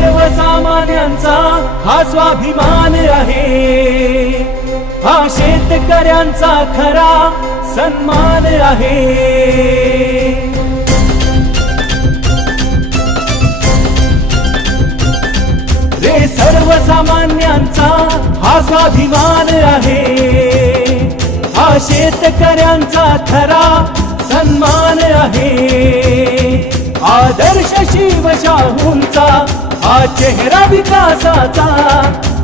सर्वसामान्यांचा हा स्वाभिमान आहे, हा शेतकऱ्यांचा खरा सन्मान आहे। रे सर्वसामान्यांचा हा स्वाभिमान आहे, हा शेतकऱ्यांचा खरा सन्मान आहे। आदर्श शिवशाहूंचा हा चेहरा विकासाचा,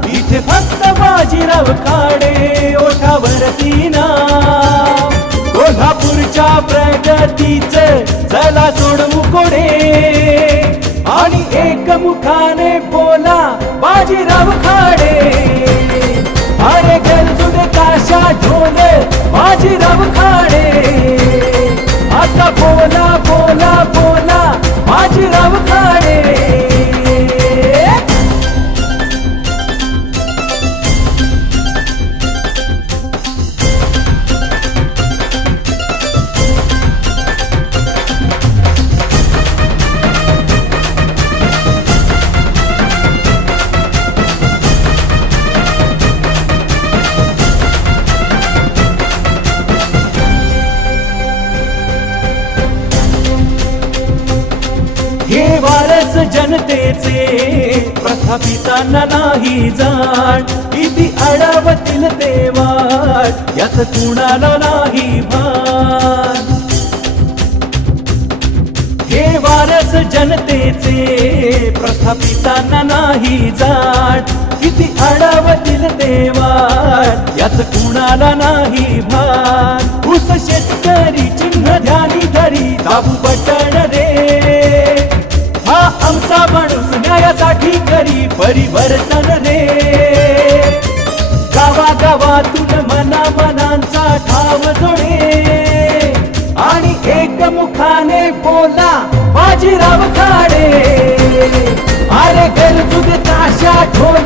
इथे फक्त बाजीराव खाडे ओठावरती नाव। कोल्हापूरच्या प्रगतीचं चला सोडवू कोडे, आणि एकमुखाने बोला बाजीराव खाडे। अरे गरजू दे ताशा ढोल बाजीराव खाडे, आता बोला बोला बोला बाजीराव खाडे। हे वारस जनतेचे प्रस्थापितांना नाही जाण, किती अडवतील ते वाट याच कुणाला नाही भान। हे वारस जनतेचे प्रस्थापितांना नाही जाण, किती अडवतील ते वाट याच कुणाला नाही भान। ऊस शेतकरी चिन्ह ध्यानी धरी दाबू बटण रे, हा आमचा माणूस न्यायासाठी करी परिवर्तन रे। गावागावातून मनामनांचा ठाव जोडे, आणि एकमुखाने बोला बाजीराव खाडे। अरे गरजू दे ताशा ढोल